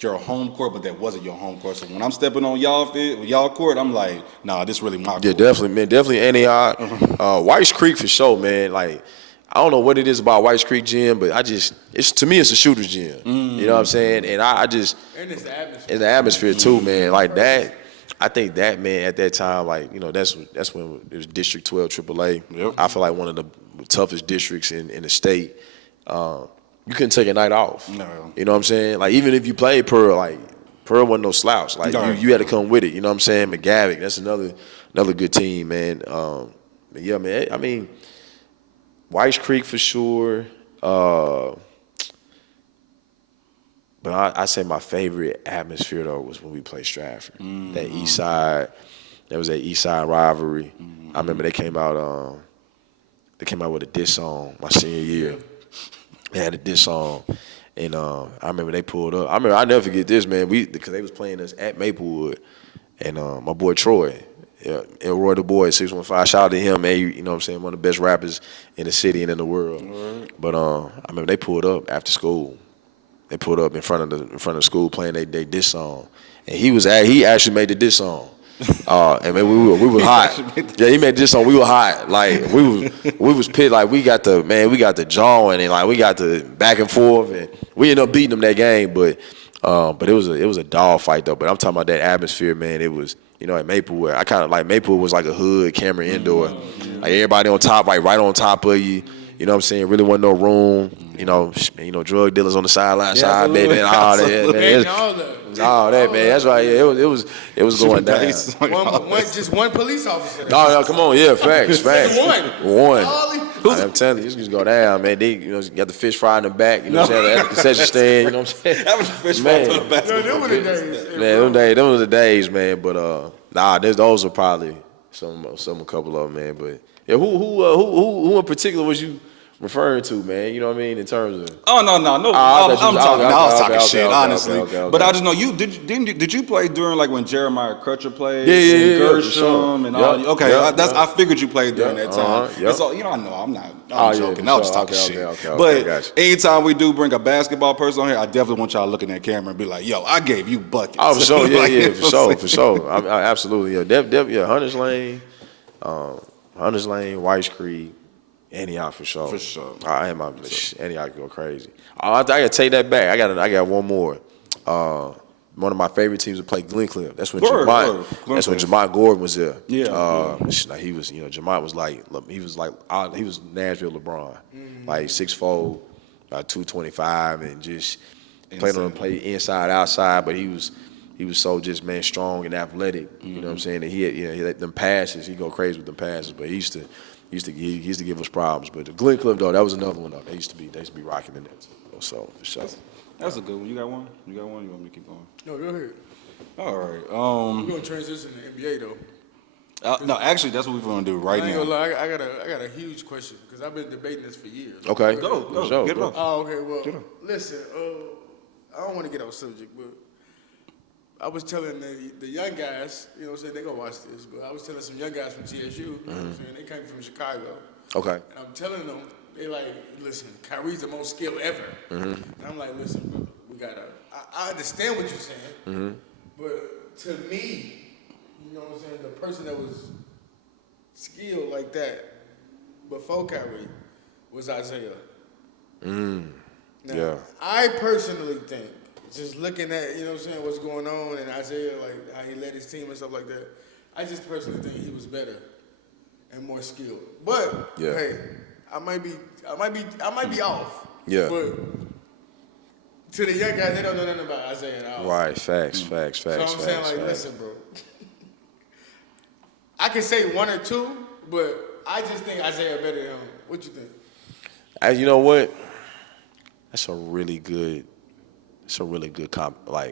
your home court, but that wasn't your home court? So when I'm stepping on y'all court, I'm like, nah, this really my court. Yeah, definitely, man. Definitely Antioch. White Creek for sure, man. Like, I don't know what it is about White Creek gym, but to me, it's a shooter's gym. You know what I'm saying? And and it's the atmosphere. It's the atmosphere too, man. Like that. I think that, man, at that time, like, that's when it was District 12 AAA. Yep. I feel like one of the toughest districts in the state. You couldn't take a night off. No. You know what I'm saying? Like, even if you played Pearl, like, Pearl wasn't no slouch. Like, you had to come with it. You know what I'm saying? McGavick, that's another good team, man. Yeah, man. I mean, White Creek for sure. But I say my favorite atmosphere though was when we played Stratford. That East Side, there was that East Side rivalry. I remember they came out with a diss song my senior year. They had a diss song, and I remember they pulled up. I never forget this, man. Because they was playing us at Maplewood, and my boy Troy, Roy the Boy, 615. Shout out to him, man. You know what I'm saying? One of the best rappers in the city and in the world. But I remember they pulled up after school. They pulled up in front of the school playing they diss song, and he actually made the diss song. And man, we were hot. Yeah, he made this song. We were hot. Like we was pissed. Like we got the jawing and like we got the back and forth, and we ended up beating them that game. But it was a dog fight though. But I'm talking about that atmosphere, man. It was at Maplewood. I kind of like Maplewood was like a hood camera indoor. Like everybody on top, like right on top of you. You know what I'm saying? Really wasn't no room. Drug dealers on the sideline, baby, and all that. All that, man. That's right. Yeah, it was going down. Just one police officer. No, come on. Yeah, facts. One. I'm telling you, this just go down, man. They, got the fish fry in the back. You know what I'm saying? At the concession stand. You know what I'm saying? Having the fish fry in the back. Them were the days. Man, them were the days, man. But those are probably a couple of them, man. But yeah, who in particular was you referring to, man? You know what I mean? In terms of no. I was talking shit, honestly. Okay. But I just know you did you play during like when Jeremiah Crutcher played? Yeah, Gershom and all. Okay, I figured you played during that time. Yep. So I know I'm joking. I was just talking shit. Okay, but anytime we do bring a basketball person on here, I definitely want y'all to look in that camera and be like, "Yo, I gave you buckets." Oh, for sure. Yeah, for sure. I absolutely. Yeah, Hunters Lane, White Creek. Antioch for sure. For sure. I am Antioch go crazy. I gotta take that back. I got one more. One of my favorite teams to play Glencliff. That's when Jamal Gordon was there. Yeah. He was, Jamal was he was Nashville LeBron, like 6'4", about 225, and just played inside, outside, but he was so just strong and athletic. You know what I'm saying? And he had them passes. He go crazy with them passes, but he used to give us problems. But the Glencliff though, that was another one though. They used to be rocking in there too. So for sure. That's a good one. You got one? You want me to keep going? No, go ahead. All right. We're gonna transition to NBA though. No, actually, that's what we're gonna do right now. I ain't gonna lie, I got a huge question because I've been debating this for years. Okay. Go. Sure. Get it up. Oh, okay. Well, listen. I don't want to get off subject, but I was telling the young guys, you know what I'm saying, they gonna watch this, but I was telling some young guys from TSU, you know what I'm saying, they came from Chicago. Okay. And I'm telling them, they like, listen, Kyrie's the most skilled ever. And I'm like, listen, bro, we gotta, I understand what you're saying, but to me, you know what I'm saying, the person that was skilled like that before Kyrie was Isaiah. Now, Yeah. I personally think, just looking at, you know what I'm saying, what's going on and Isaiah, like how he led his team and stuff like that, I just personally think he was better and more skilled. But hey, I might be off. Yeah. But to the young guys, they don't know nothing about Isaiah at all. Right. Facts. So I'm saying, like, listen, bro. I can say one or two, but I just think Isaiah better than him. What you think? You know what? That's a really good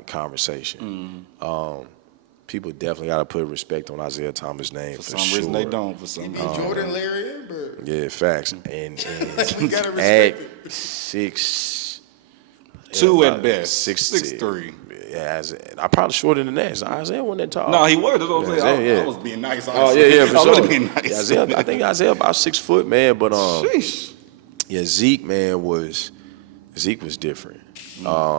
conversation. People definitely got to put respect on Isaiah Thomas' name for some sure. reason they don't. For some reason. Jordan, Larry, and Bird. Yeah, facts. And We gotta respect it. at 6'2" at best. 6'3". Yeah, I'm probably shorter than that. So Isaiah wasn't that tall. No, he was. That's what I'm saying. Isaiah, I was being nice. Oh yeah, for I was sure. really being nice. Yeah, Isaiah, I think Isaiah about 6 foot, man. But Sheesh. yeah, Zeke, man, was different. I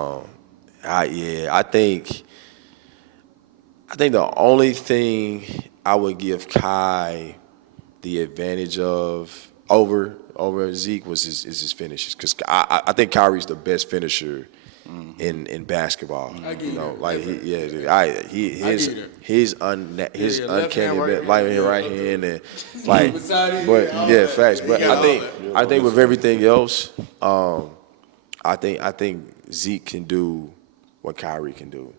think the only thing I would give Kai the advantage of over Zeke was his finishes, because I think Kyrie's the best finisher in basketball. I get You know, it. like his left hand, uncanny right hand, right yeah, hand and like, Beside it, but all yeah, that. facts. He But got all I think with everything else, I think Zeke can do what Kyrie can do.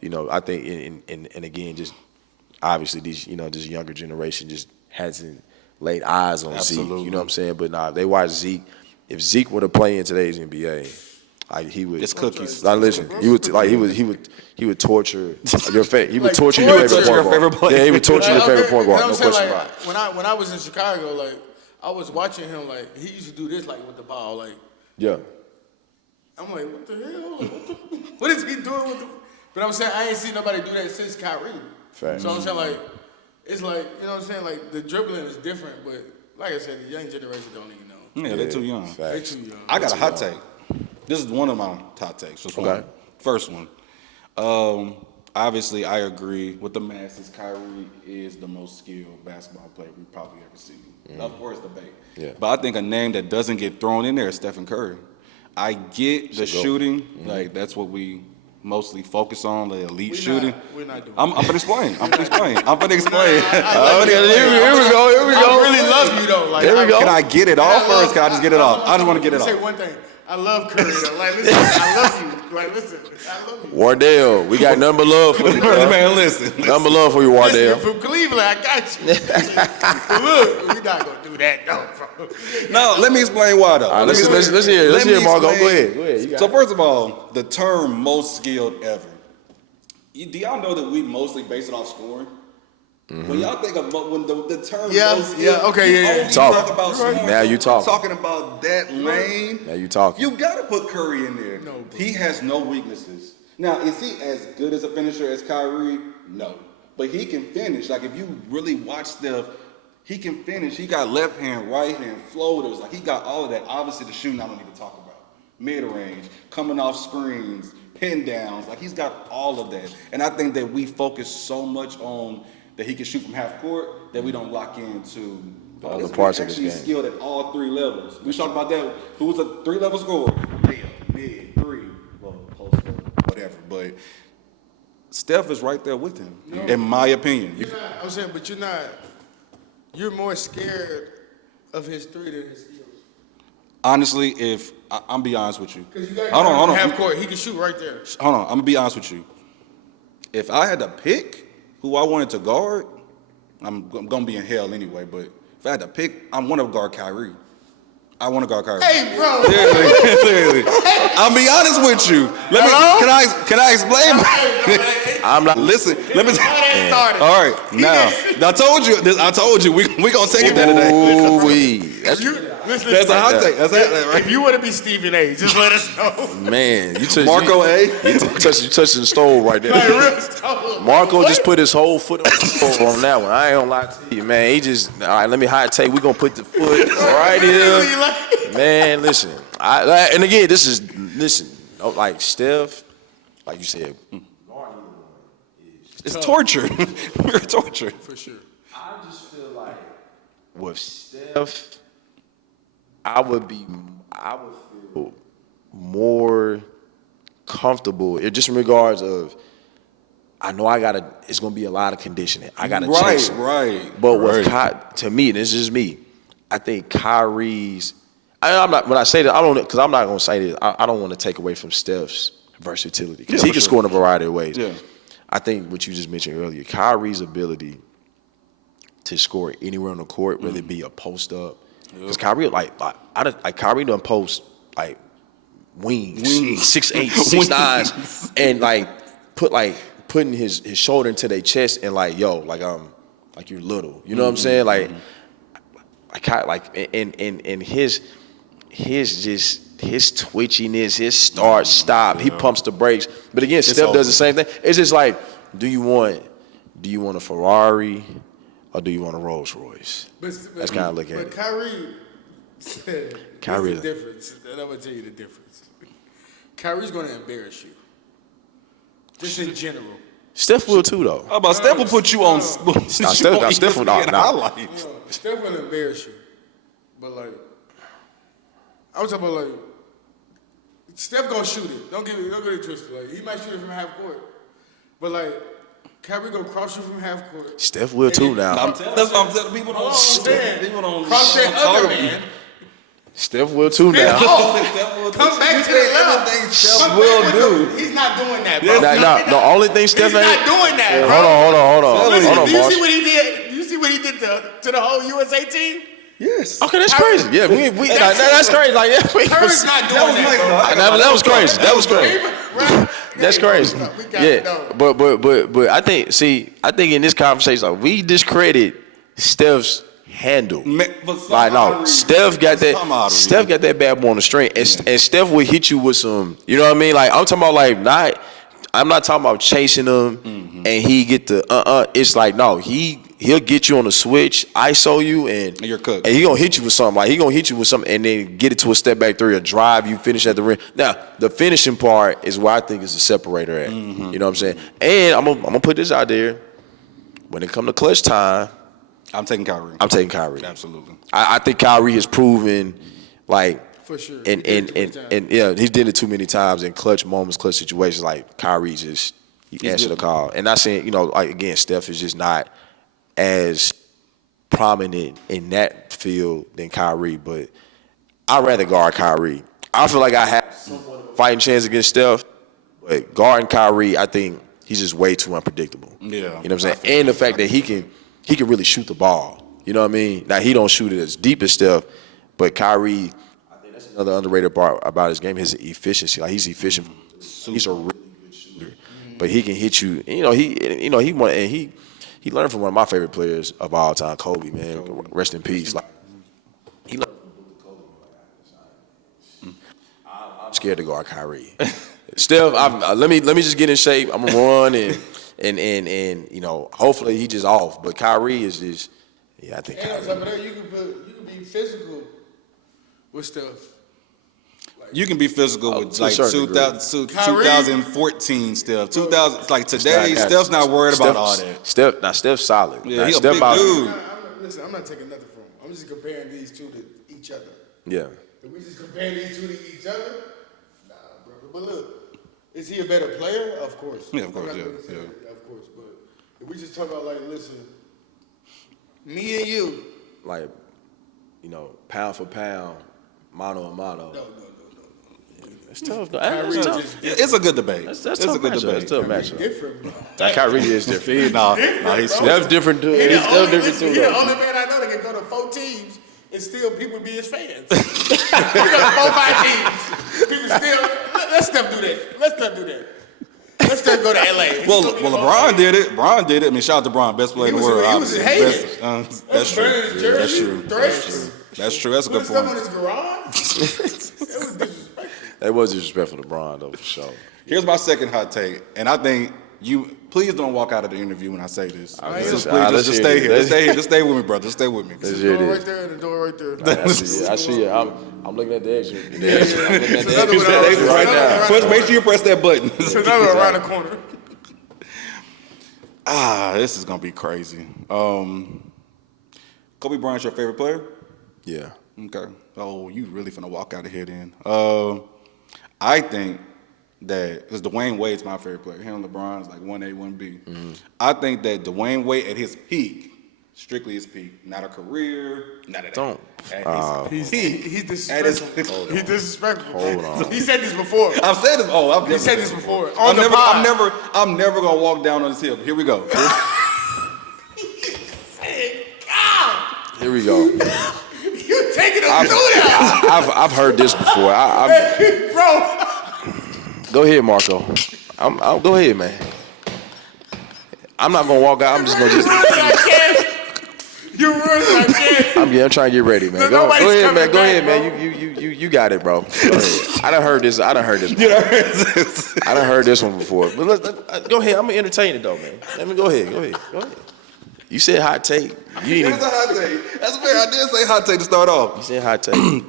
You know, I think and again, just obviously this younger generation just hasn't laid eyes on Zeke. Absolutely. You know what I'm saying? But nah, if they watch Zeke. If Zeke were to play in today's NBA, he would. It's cookies. Like, listen, he would torture your favorite. He would Like, torture torture your favorite your point favorite guard. player. Yeah, he would torture your favorite point You guard. know No what I'm saying? question Like, about it. when I was in Chicago, like I was watching him, like he used to do this, like with the ball, like Yeah. I'm like, what the hell? What is he doing with the? But I'm saying I ain't seen nobody do that since Kyrie. Facts. So I'm saying, like, it's like, you know what I'm saying, like the dribbling is different, but like I said, the young generation don't even know. Yeah, they're too young. They Facts. too young. I got a hot take. This is one of my hot takes. Just one. Okay. First one. Obviously, I agree with the masses. Kyrie is the most skilled basketball player we've probably ever seen. Of course, debate. Yeah. But I think a name that doesn't get thrown in there is Stephen Curry. I get the shooting. Like, that's what we mostly focus on, the elite shooting. We're not doing I'm that. gonna explain. I'm gonna explain. I love you. Here we go. I really love you though. Like, Here we go. Can I get it off first? Can I just get it off? I just want to get it Let me off. say one thing. I love Curry though. Like, listen, I love you. Like, listen, I love you. Wardell, we got number love for you, bro. Man, listen. Number love for you, Listen, Wardell. you're from Cleveland, I got you. But look, we're not gonna do that though, bro. No, let me explain why though. All right, let's hear Margo. Go ahead. You got So it. first of all, the term "most skilled ever." Do y'all know that we mostly base it off scoring? When y'all think about when the term Yeah, "most yeah, skilled," okay, you yeah, yeah. only Talk. talk about Right. scoring. Now you talking. Talking about that lane. Now you talking. You gotta put Curry in there. No, bro. He has no weaknesses. Now, is he as good as a finisher as Kyrie? No. But he can finish. Like, if you really watch Steph, he can finish. He got left hand, right hand, floaters. Like, he got all of that. Obviously, the shooting I don't need to talk about. Mid-range, coming off screens, pin downs. Like, he's got all of that. And I think that we focus so much on that he can shoot from half court that we don't lock into All the parts of his actually game. skilled at all three levels. We talked about that. Who was a 3-level scorer? Mid, three, well, post, whatever. But Steph is right there with him, in my opinion. I'm saying, but you're more scared of his three than his skills. Honestly, if I'm be honest with you, Because you got hold on. half court, he can shoot right there. Hold on, I'm gonna be honest with you. If I had to pick who I wanted to guard, I'm gonna be in hell anyway. But if I had to pick, I want to guard Kyrie. I want to guard Kyrie. Hey, bro. Seriously. I'll be honest with you. Can I explain? I'm not. Listen, let me. Started. All right, now I told you we gonna take it there today. Ooh-wee. Listen, That's a hot take. That's it, right? If you want to be Stephen A, just let us know. Man, Marco A. You touching the stove right there. Like, real stuff. Marco just put his whole foot on the stove on that one. I ain't gonna lie to you, man. He just, all right, let me hot take. We gonna put the foot right here. Man, listen. And again, listen, like Steph, like you said, It's torture. We're torture. For sure. I just feel like with Steph, I would feel more comfortable, just in regards of, I know it's gonna be a lot of conditioning. I gotta chase him. Right. But with to me, this is me. I think Kyrie's. I'm not. When I say that, I don't, because I'm not gonna say this. I don't want to take away from Steph's versatility, because he can score in a variety of ways. Yeah. I think what you just mentioned earlier, Kyrie's ability to score anywhere on the court, whether it be a post up, because Kyrie Kyrie done post like wings. 6'8", 6'9", and putting his shoulder into their chest and like you're little. You know what I'm saying? Like his twitchiness, his start, stop, he pumps the brakes. But again, Steph does the same thing. It's just like, do you want a Ferrari or do you want a Rolls Royce? That's kind of looking at it. But Kyrie, Kyrie, there's a difference. And I'm gonna tell you the difference. Kyrie's gonna embarrass you, just in general. Steph will too, though. How about Steph will put you on? Steph will not. Highlights. Steph will embarrass you, but like, I was talking about like, Steph gonna shoot it. Don't get it twisted. Like, he might shoot it from half court, but like, Kyrie gonna cross you from half court. Steph will too now. That's what I'm telling people. People don't cross that other man. Steph will too now. Come back to the left. Everything Steph will do. He's not doing that, bro. The only thing Steph He's ain't. not doing that, bro. Hold on, Do you Marsh. see what he did? Do you see what he did to the whole USA team? Yes. Okay, that's crazy. Yeah, that's crazy. Like, yeah, Curry's not doing that, bro. that was crazy. That was crazy. That's crazy. Yeah, but I think in this conversation, like, we discredit Steph's handle. Like, no, Steph got that bad boy on the string, and Steph will hit you with some. You know what I mean? Like, I'm talking about I'm not talking about chasing him and he get the It's like, no, he'll get you on the switch, ISO you, and you're cooked. And he gonna hit you with something. Like, he gonna hit you with something and then get it to a step back three or drive you, finish at the rim. Now, the finishing part is where I think is the separator at. You know what I'm saying? And I'm gonna put this out there. When it come to clutch time, I'm taking Kyrie. Absolutely. I think Kyrie has proven, like, for sure. And yeah, he's did it too many times in clutch moments, clutch situations. Like, Kyrie just answered the call. And not saying, like, again, Steph is just not as prominent in that field than Kyrie, but I'd rather guard Kyrie. I feel like I have somewhat of a fighting chance against Steph, but guarding Kyrie, I think he's just way too unpredictable. Yeah. You know what I'm saying? And the fact that he can really shoot the ball. You know what I mean? Now, he don't shoot it as deep as Steph, but Kyrie, I think that's another underrated part about his game, his efficiency. Like, he's efficient. He's a really good shooter. But he can hit you. And, he learned from one of my favorite players of all time, Kobe, man. Rest in peace. Like, he learned from Kobe. I'm scared to guard Kyrie. Steph, let me just get in shape. I'm gonna run and hopefully he just off. But Kyrie is just, I think. And on top of that, you can be physical with Steph. You can be physical with like 2014 Steph. 2000, like today, Steph's not worried about all that. Steph's solid. Yeah, he's a big dude. Listen, I'm not taking nothing from him. I'm just comparing these two to each other. Yeah. If we just compare these two to each other, nah, bro. But look, is he a better player? Of course. Yeah, of course, yeah. Of course, but if we just talk about, like, listen, me and you. Like, pound for pound, mano a mano. No. It's tough. It's a good debate. That's a good debate. It's a tough matchup. Different. That Kyrie is different. He's That's different too. He's still different too. He's the only man I know that can go to 4 teams and still people be his fans. We got 4-5 teams. People still. Let Steph do that. Let Steph go to LA. Well, LeBron did it. Bron did it. I mean, shout out to Bron, best player in the world. He was hated. That's true. That's true. That's true. That's a Put good stuff on point. his garage. That was disrespectful. That was disrespectful to Bron, though, for sure. Here's my second hot take, and I think you please don't walk out of the interview when I say this. right, Just, let's- please, just stay here. Just stay here. Just stay with me, brother. Just stay with me. Let's The hear door this. right there, and the door right there. I see it. I'm looking at the exit. I'm looking at It's the another exit one right right now. there. First, make sure you press that button. It's another around the corner. This is gonna be crazy. Kobe Bryant's your favorite player? Yeah. Okay. Oh, you really finna walk out of here then. I think that because Dwayne Wade's my favorite player. Him and LeBron's like 1A, 1B. I think that Dwayne Wade at his peak, strictly his peak, not a career, not at Don't. at his peak. He's At his, disrespectful. He's disrespectful. Hold on. He said this before. I've said this. Oh, I've He never said this before. I'm On the never, pod. I'm never gonna walk down on this hill. Here we go. Here we go. You taking him through that, I've heard this before. bro. Go ahead, Marco. Go ahead, man. I'm not gonna walk out. I'm just gonna You ruined my kid. I'm trying to get ready, man. No, Go nobody's ahead, coming man. Go ahead, back, man. You got it, bro. Go ahead. I done heard this. I done heard this one before. But go ahead. I'm gonna entertain it though, man. Let me go ahead. You said hot take. You didn't It's a hot take. That's fair. I did say hot take to start off. You said hot take.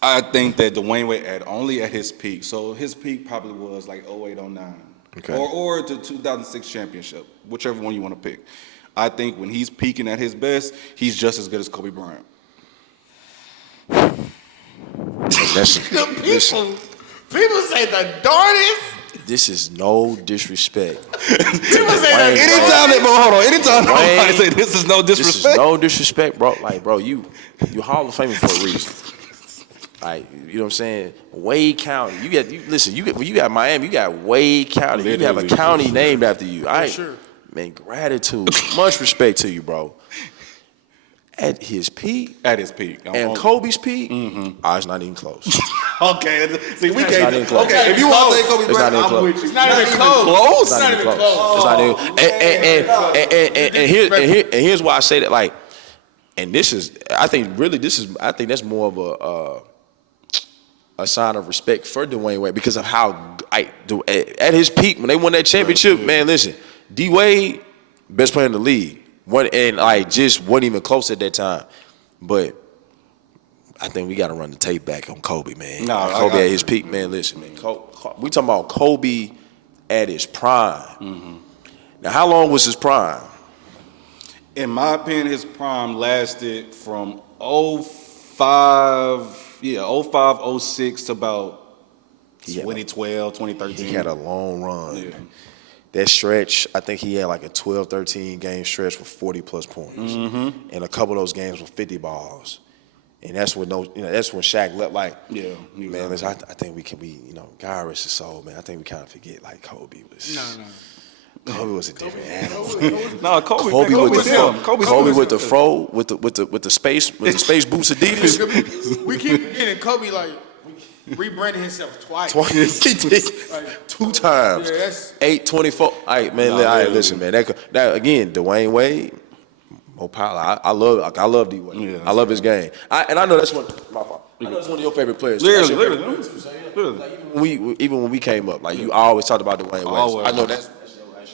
I think that Dwayne Wade only at his peak. So his peak probably was like 08, 09. Okay. Or the 2006 championship, whichever one you want to pick. I think when he's peaking at his best, he's just as good as Kobe Bryant. Listen, People say the darndest. this is no disrespect. People say that. Anytime I say this is no This is disrespect. no disrespect, bro. Like, bro, you Hall of Famer for a reason. Like, you know what I'm saying? Wade County. You got Miami, you got Wade County. You have a Literally. county named after you. All right. sure. Man, gratitude. Much respect to you, bro. At his peak At his peak. and Kobe's peak, it's not even close. Okay. See, we It's can't. not even close. Okay, if you want to say Kobe It's not Bryant, even I'm close. with you. It's not even close. It's not even close. It's not even. And here's why I say that. Like, and this is, I think that's more of a sign of respect for Dwayne Wade because of how at his peak when they won that championship. Man, listen, D Wade, best player in the league, just wasn't even close at that time. But I think we got to run the tape back on Kobe, man. Kobe at his peak, man. Listen, man. We talking about Kobe at his prime. Now, how long was his prime? In my opinion, his prime lasted from 05, 06 to about 2012, 2013. He had a long run. Yeah. That stretch, I think he had like a 12, 13 game stretch with 40-plus points. And a couple of those games with 50 balls. And that's when Shaq left. Like, Yeah, man, listen, I think God rest his soul, man. I think we kind of forget like Kobe was. Kobe was a different animal. No, Kobe Kobe with the him. Kobe with the fro with the space boots Adidas. We keep forgetting Kobe like rebranded himself twice. He did two times. Yeah, that's 8-24. All right, man. Listen, man. That again, Dwayne Wade, more power. I love D Wade. Yeah. I love his game. I know that's one. My fault. I know that's one of your favorite players. Literally, That's your favorite player, too. Like, even when we came up, like you always talked about Dwayne Wade. Always. I know that's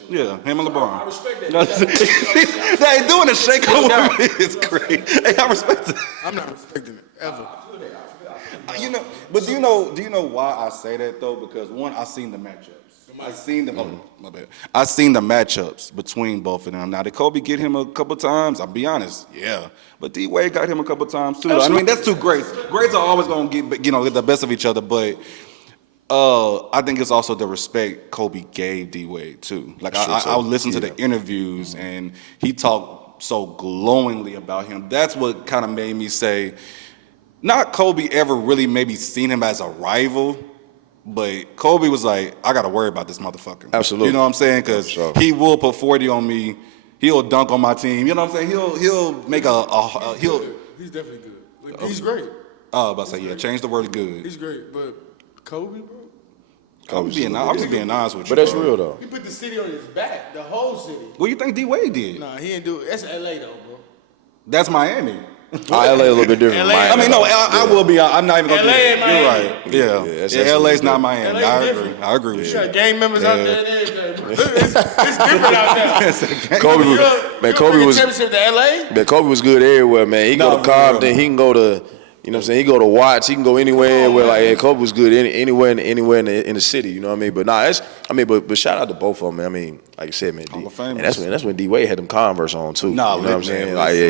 Yeah, him and LeBron. I respect that. They doing a shake up with me. It's great. Hey, I respect it. I'm not respecting it ever. But do you know why I say that though? Because one, I seen the matchups. I seen them. Oh, my bad. I seen the matchups between both of them. Now, did Kobe get him a couple times? I'll be honest, yeah. But D Wade got him a couple times too. I mean, that's two greats. Greats are always gonna get the best of each other. But I think it's also the respect Kobe gave D Wade too. Like I would listen to the interviews and he talked so glowingly about him. That's what kind of made me say, not Kobe ever really maybe seen him as a rival. But Kobe was like, I got to worry about this motherfucker. Absolutely. You know what I'm saying? Because he will put 40 on me. He'll dunk on my team. You know what I'm saying? He'll make He's definitely good. Like, he's great. about to say, yeah, change the word good. He's great. But Kobe, bro, I'm just being honest with you. But that's bro. real though. he put the city on his back, the whole city. What do you think D Wade did? Nah, he didn't do it. That's LA though, bro. That's Miami. LA a little bit different. LA, I mean, no, I will be. I'm not even gonna. LA do ain't that. You're Miami. right. Yeah, that's LA's not different. Miami. LA I agree. different. I agree with You you. got gang members out there and everything. Bro. It's different out there. Kobe was, man, Kobe was, championship to LA. man, Kobe was good everywhere, man. He No, go for to Compton, real. he can go to, you know what I'm saying? He go to Watts, he can go anywhere where like yeah, Kobe was good anywhere in the city, you know what I mean? But nah, but shout out to both of them, man. I mean, like I said, man, Hall of and Famers. that's when D Wade had them Converse on too. Nah, you know what I'm man, saying? listen. Like yeah,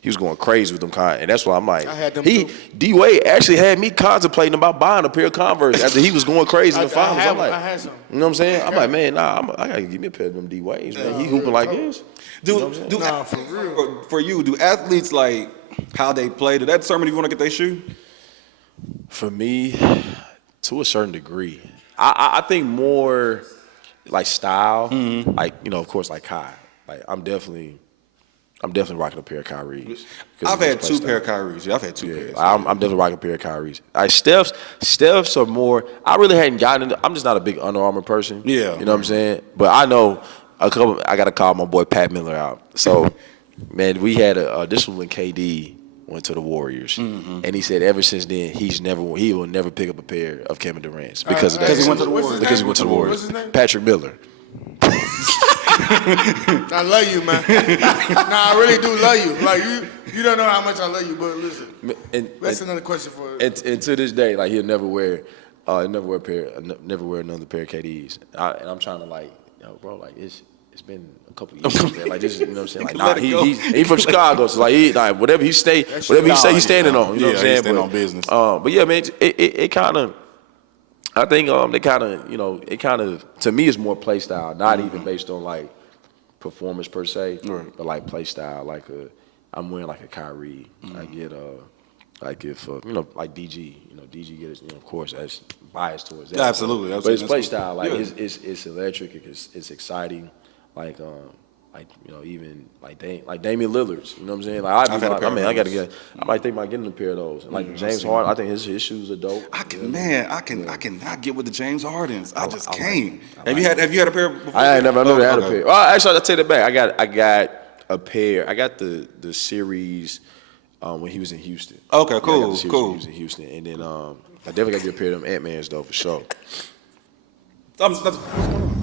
he was going crazy with them and that's why I'm like, I had them he too. D Wade actually had me contemplating about buying a pair of Converse after he was going crazy in the finals. I'm like, I had some. you know what I'm saying? I'm like, man, nah, I gotta give me a pair of them D Wades, man. He hooping like this. For you, do athletes like how they play? Do that determine if you want to get their shoe? For me, to a certain degree, I think more like style, like of course, like Kai. Like I'm definitely rocking a pair of Kyrie's. I've had two pair of Kyrie's. Yeah, I've had two pairs. I'm definitely rocking a pair of Kyrie's. Like Steph's are more. I really hadn't gotten into. I'm just not a big Under Armour person. Yeah. You know what I'm saying? But I know I got to call my boy Pat Miller out. So, man, we had this was when KD went to the Warriors, and he said ever since then he will never pick up a pair of Kevin Durant's because of that. Because he went to the What's Warriors. his Because he name? went to the Warriors. What's his name? Patrick Miller. I love you, man. Nah, I really do love you. Like you don't know how much I love you, but listen. That's another question for. And to this day, like he'll never wear another pair of KDs. And I'm trying to like, bro, like it's been a couple of years, man. Like this, you know what I'm saying? Like nah, he from Chicago, so like whatever he say, he's standing on. You know what I'm saying? He's standing on business. But yeah, man, it kind of. I think they kind of, it kind of, to me, is more play style, not even based on like performance per se, but like play style. Like I'm wearing like a Kyrie. I get like if like DG, DG gets, of course, that's biased towards that. Absolutely. But it's play style. Like it's electric. It's exciting. Like even like Damian Lillard's. You know what I'm saying? Like I might think about getting a pair of those. And like James Harden, I think his shoes are dope. I cannot get with the James Hardens. I just can't. Have you had a pair before? I never had a pair. Well, actually, I'll take that back. I got a pair. I got the series when he was in Houston. Okay, I got cool, the series cool. when he was in Houston, and then I definitely got to get a pair of them Ant-Mans though for sure. What's going on?